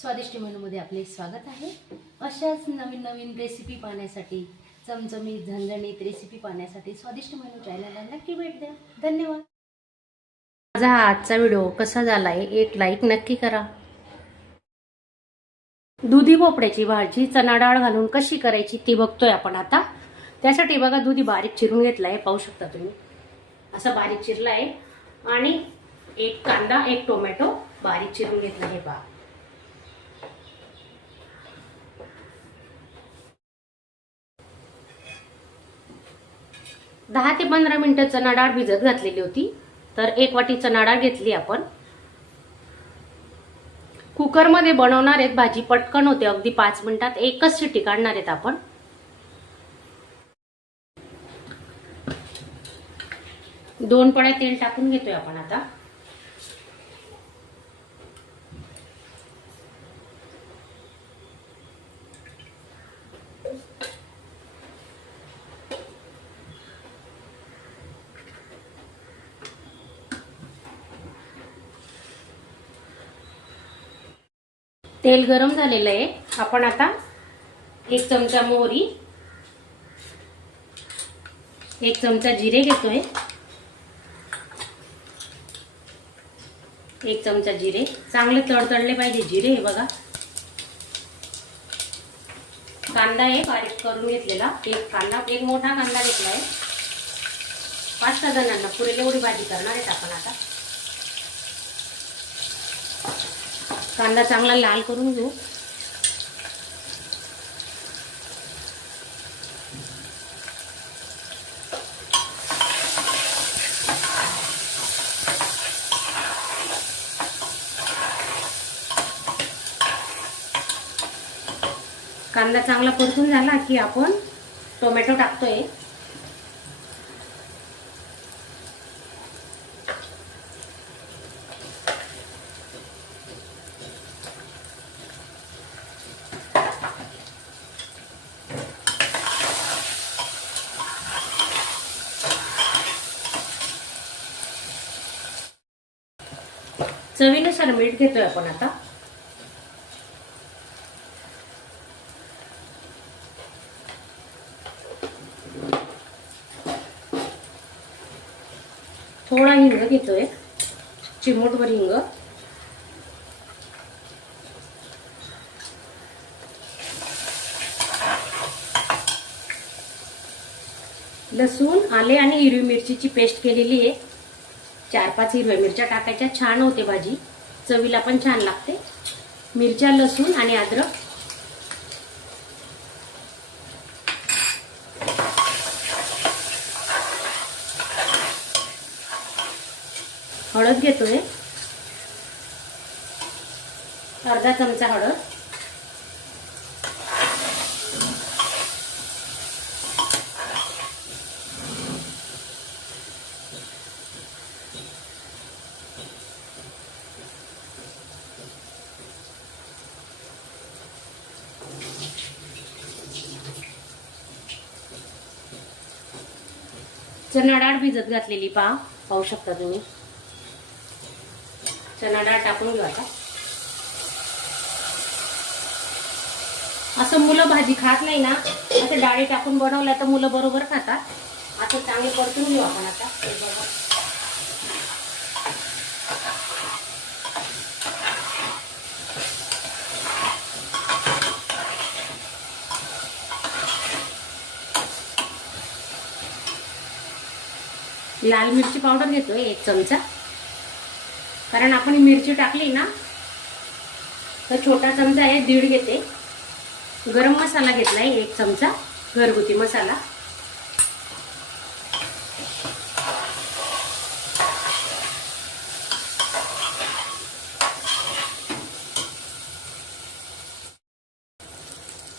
स्वादिष्ट मेनूमध्ये आपले स्वागत आहे। अशाच नवीन नवीन रेसिपी पाहण्यासाठी, चमचमीत झणझणीत रेसिपी पाहण्यासाठी स्वादिष्ट मेनू चॅनलला नक्की भेट द्या। धन्यवाद। माझा आजचा व्हिडिओ कसा झालाय एक लाईक नक्की करा। दुधी भोपळ्याची भाजी चणा डाळ घालून कशी करायची ती बघतोय आपण आता। त्यासाठी बघा दुधी बारीक चिरून घेतलाय, पाहू शकता तुम्ही असा बारीक चिरलाय आणि एक कांदा एक टोमॅटो बारीक चिरून घेतला हे पहा। 10 ते 15 मिनिटं चणा डाळ भिजत घातलेली होती। तर एक वाटी चणा डाळ घेतली आपण। कुकर मध्ये बनवणार आहेत भाजी, पटकन होते, अगदी 5 मिनिटात एकच शिट्टी काढणार आहेत आपण। दोन पळ्या तेल टाकून घेतोय आपण आता। तेल गरम झालेलं आहे। आपण आता एक चमचा मोहरी, एक चमचा जिरे घेतोय, एक चमचा जिरे चांगले तडतडले पाहिजे जिरे। हे बघा, कांदा आहे बारीक करून घेतलेला, एक कांदा, एक मोठा कांदा घेतलाय। 5-6 जणांना पुरेल एवढी भाजी करणार आहेत आपण आता। कांदा चांगला लाल करून घेऊ। कांदा चांगला परतून झाला की आपण टोमॅटो टाकतोय। चवीनुसार मीठ घेतोय आपण आता। थोडा हिंग घेतोय, चिमूटभर हिंग। लसूण, आले आणि हिरवी मिरचीची पेस्ट केलेली आहे। 4-5 हिरव्या मिरच्या टाकायच्या, छान होते भाजी, चवीला पण छान लागते। मिरच्या, लसूण आणि अद्रक। हळद घेतोय, अर्धा चमचा हळद। चणा डाळ भिजत घातलेली पाहू शकता तुम्ही। चणा डाळ टाकून घेऊ आता। असं मुलं भाजी खात नाही ना, असं डाळी टाकून बनवलं तर मुलं बरोबर खातात। असं चांगले परतून घेऊ आपण आता। लाल मिरची पावडर घेतोय 1 चमचा, कारण आपण मिरची टाकली ना तर छोटा चमचा आहे 1.5 घेते। गरम मसाला घेतलाय 1 चमचा, घरगुती मसाला।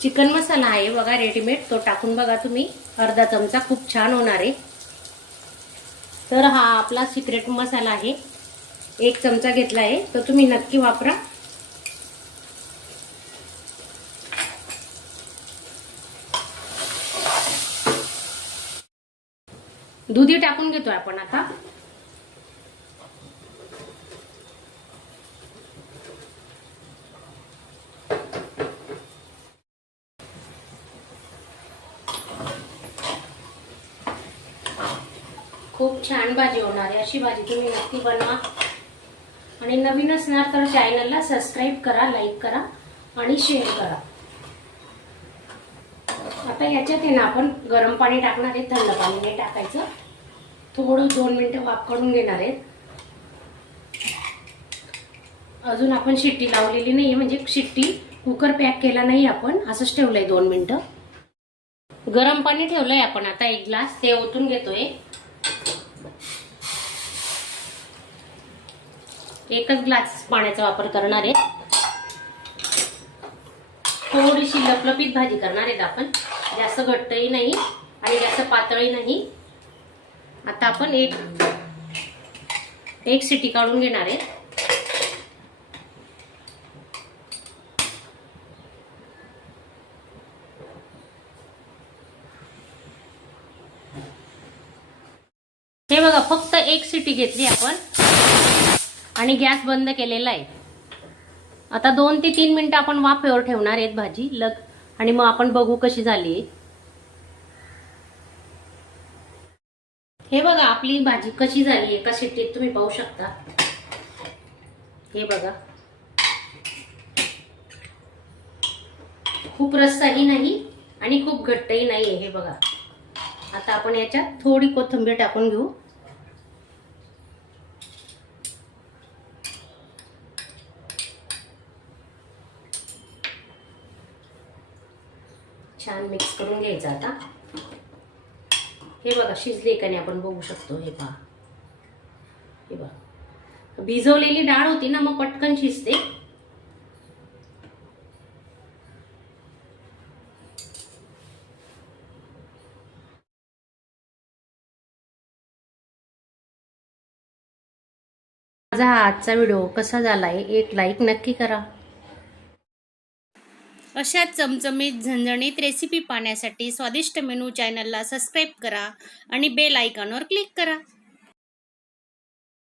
चिकन मसाला आहे बघा रेडीमेड, तो टाकून बघा तुम्ही, अर्धा चमचा, खूप छान होणार आहे। तर हा आपला सिक्रेट मसाला आहे, 1 चमचा घेतला आहे, तो तुम्ही नक्की वापरा। दुधी टाकून घेतोय आपण आता। खूप छान भाजी होणार आहे. अशी भाजी तुम्ही नक्की बनवा. आणि नवीन असणार तर चॅनलला सबस्क्राईब करा, लाईक करा आणि शेअर करा. आता याच्यात आहे ना आपण गरम पाणी टाकणार आहे, थंड पाणी नाही टाकायचं. थोडं 2 मिनिटं वाफ काढून घेणार आहे. अजून आपण शिट्टी लावलेली नाहीये, म्हणजे शिट्टी कुकर पॅक केला नाही आपण, असंच ठेवलंय 2 मिनिटं. गरम पाणी ठेवलंय आपण आता 1 ग्लास, ते ओतून घेतोय. एकच ग्लास पाण्याचा वापर करणार आहे. थोडीशी लपलपीत भाजी करणार आहेत आपण, जास्त घट्टही नाही आणि जास्त पातळही नाही. आता आपण एक शिट्टी काढून घेणार आहे. हे बघा, फक्त 1 शिट्टी घेतली आपण आणि गॅस बंद केलेला आहे. आता 2 ते 3 मिनिटं आपण वाफेवर ठेवणार आहेत भाजी आणि मग आपण बघू कशी झाली. हे बघा आपली भाजी कशी झाली, एका शिट्टीत तुम्ही पाहू शकता. हे बघा, खूप रस्साही नाही आणि खूप घट्टही नाहीये. हे बघा, आता आपण याच्यात थोडी कोथिंबीर टाकून घेऊ. छान मिक्स करून घ्यायचं. आता हे बघा शिजले का नाही आपण बघू शकतो. हे पहा, हे बघा, भिजवलेली डाळ होती ना, मग पटकन शिजते. माझा हा आजचा व्हिडिओ कसा झालाय, एक लाईक नक्की करा. अशा चमचमीत झणझणीत रेसिपी पाहण्यासाठी स्वादिष्ट मेनू चॅनलला सबस्क्राईब करा आणि बेल आयकॉनवर क्लिक करा.